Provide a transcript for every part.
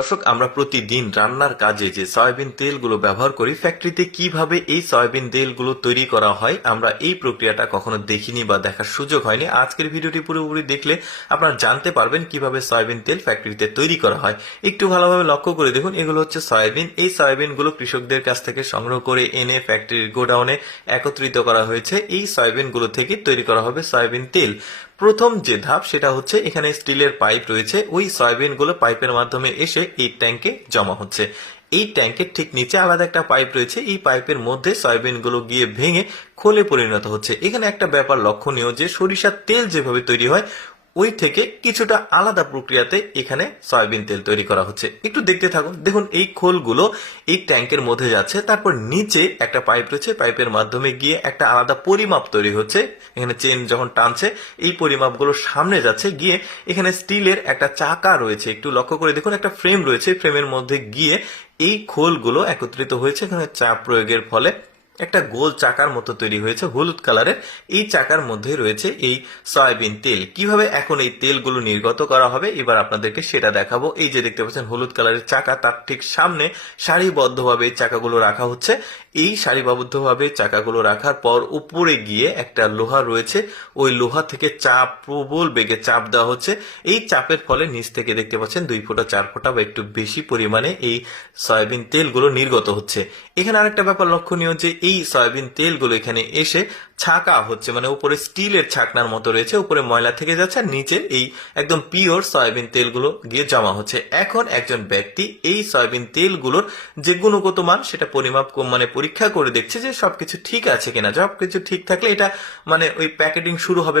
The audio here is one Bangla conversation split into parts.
দর্শক, আমরা প্রতিদিন রান্নার কাজে যে সয়াবিন তেলগুলো ব্যবহার করি, ফ্যাক্টরিতে কিভাবে এই সয়াবিন তেলগুলো তৈরি করা হয় আমরা এই প্রক্রিয়াটা কখনো দেখিনি বা দেখার সুযোগ হয়নি। আজকের ভিডিওটি পুরোপুরি দেখলে আপনারা জানতে পারবেন কিভাবে সয়াবিন তেল ফ্যাক্টরিতে তৈরি করা হয়। একটু ভালোভাবে লক্ষ্য করে দেখুন, এগুলো হচ্ছে সয়াবিন। এই সয়াবিনগুলো কৃষকদের কাছ থেকে সংগ্রহ করে এনে ফ্যাক্টরির গোডাউনে একত্রিত করা হয়েছে। এই সয়াবিনগুলো থেকে তৈরি করা হবে সয়াবিন তেল। প্রথম যে ধাপ সেটা হচ্ছে, এখানে স্টিলের পাইপ রয়েছে, ওই সয়াবিনগুলো পাইপের মাধ্যমে এসে এই ট্যাঙ্কে জমা হচ্ছে। এই ট্যাঙ্কের ঠিক নিচে আলাদা একটা পাইপ রয়েছে, এই পাইপের মধ্যে সয়াবিনগুলো গিয়ে ভেঙে খোলে পরিণত হচ্ছে। এখানে একটা ব্যাপার লক্ষণীয় যে সরিষার তেল যেভাবে তৈরি হয় ওই থেকে কিছুটা আলাদা প্রক্রিয়াতে এখানে সয়াবিন তেল তৈরি করা হচ্ছে। একটু দেখতে থাকুন। দেখুন, এই খোলগুলো এই ট্যাঙ্কের মধ্যে যাচ্ছে, তারপর নিচে একটা পাইপ রয়েছে, পাইপের মাধ্যমে গিয়ে একটা আলাদা পরিমাপ তৈরি হচ্ছে। এখানে চেন যখন টানছে এই পরিমাপগুলো সামনে যাচ্ছে, গিয়ে এখানে স্টিলের একটা চাকা রয়েছে, একটু লক্ষ্য করে দেখুন, একটা ফ্রেম রয়েছে, ফ্রেমের মধ্যে গিয়ে এই খোলগুলো একত্রিত হয়েছে। এখানে চাপ প্রয়োগের ফলে একটা গোল চাকার মতো তৈরি হয়েছে হলুদ কালারের। এই চাকার মধ্যে রয়েছে এই সয়াবিন তেল। কিভাবে এখন এই তেলগুলো নির্গত করা হবে এবার আপনাদেরকে সেটা দেখাবো। এই যে দেখতে পাচ্ছেন হলুদ কালারের চাকা, তার ঠিক সামনে সারিবদ্ধভাবে এই চাকাগুলো রাখা হচ্ছে। এই সারিবদ্ধভাবে চাকাগুলো রাখার পর উপরে গিয়ে একটা লোহা রয়েছে, ওই লোহা থেকে চাপ, প্রবল বেগে চাপ দেওয়া হচ্ছে। এই চাপের ফলে নিচ থেকে দেখতে পাচ্ছেন 2 ফোঁটা 4 ফোঁটা বা একটু বেশি পরিমাণে এই সয়াবিন তেলগুলো নির্গত হচ্ছে। এখানে আরেকটা ব্যাপার লক্ষণীয় যে এই সয়াবিন তেলগুলো এখানে এসে ছাকা হচ্ছে, মানে উপরে স্টিলের ছাকনার মতো রয়েছে, উপরে ময়লা থেকে যাচ্ছে আর নিচে এই একদম পিওর সয়াবিন তেলগুলো গিয়ে জমা হচ্ছে। এখন একজন ব্যক্তি এই সয়াবিন তেলগুলোর যে গুণগত মান সেটা পরিমাপ মানে পরীক্ষা করে দেখছে যে সবকিছু ঠিক আছে কিনা। সবকিছু ঠিক থাকলে এটা মানে ওই প্যাকেটিং শুরু হবে,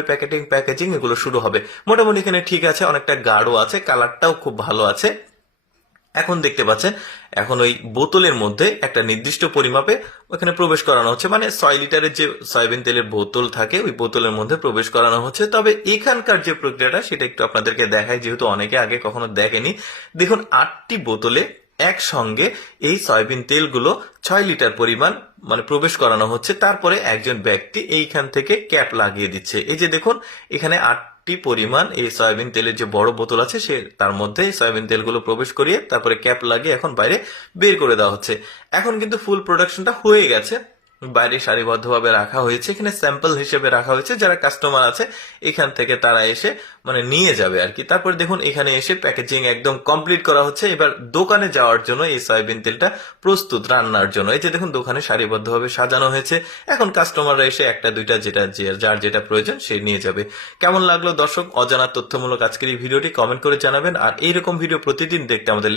প্যাকেজিং এগুলো শুরু হবে। মোটামুটি এখানে ঠিক আছে, অনেকটা গাঢ় আছে, কালারটাও খুব ভালো আছে। এখন দেখতে পাচ্ছেন, এখন ওই বোতলের মধ্যে একটা নির্দিষ্ট পরিমাপে ওখানে প্রবেশ করানো হচ্ছে, মানে 6 লিটারের যে সয়াবিন তেলের বোতল থাকে ওই বোতলের মধ্যে প্রবেশ করানো হচ্ছে। তবে এখানকার যে প্রক্রিয়াটা সেটা একটু আপনাদেরকে দেখায়, যেহেতু অনেকে আগে কখনো দেখেনি। দেখুন, 8টি বোতলে একসঙ্গে এই সয়াবিন তেলগুলো 6 লিটার পরিমাণ মানে প্রবেশ করানো হচ্ছে। তারপরে একজন ব্যক্তি এইখান থেকে ক্যাপ লাগিয়ে দিচ্ছে। এই যে দেখুন, এখানে 8টি পরিমাণ এই সয়াবিন তেলের যে বড় বোতল আছে সে তার মধ্যে সয়াবিন তেলগুলো প্রবেশ করিয়ে তারপরে ক্যাপ লাগিয়ে এখন বাইরে বের করে দেওয়া হচ্ছে। এখন কিন্তু ফুল প্রোডাকশনটা হয়ে গেছে, বাইরে সারিবদ্ধভাবে রাখা হয়েছে, এখানে স্যাম্পল হিসেবে রাখা হয়েছে। যারা কাস্টমার আছে এখান থেকে তারা এসে মানে নিয়ে যাবে আর কি। তারপরে দেখুন, এখানে এসে প্যাকেজিং একদম কমপ্লিট করা হচ্ছে। এবার দোকানে যাওয়ার জন্য এই সয়াবিন তেলটা প্রস্তুত রান্নার জন্য। এই যে দেখুন, দোকানে সারিবদ্ধভাবে সাজানো হয়েছে। এখন কাস্টমাররা এসে একটা দুইটা যেটা যার যেটা প্রয়োজন সে নিয়ে যাবে। কেমন লাগলো দর্শক অজানা তথ্যমূলক আজকের এই ভিডিওটি? কমেন্ট করে জানাবেন। আর এইরকম ভিডিও প্রতিদিন দেখতে আমাদের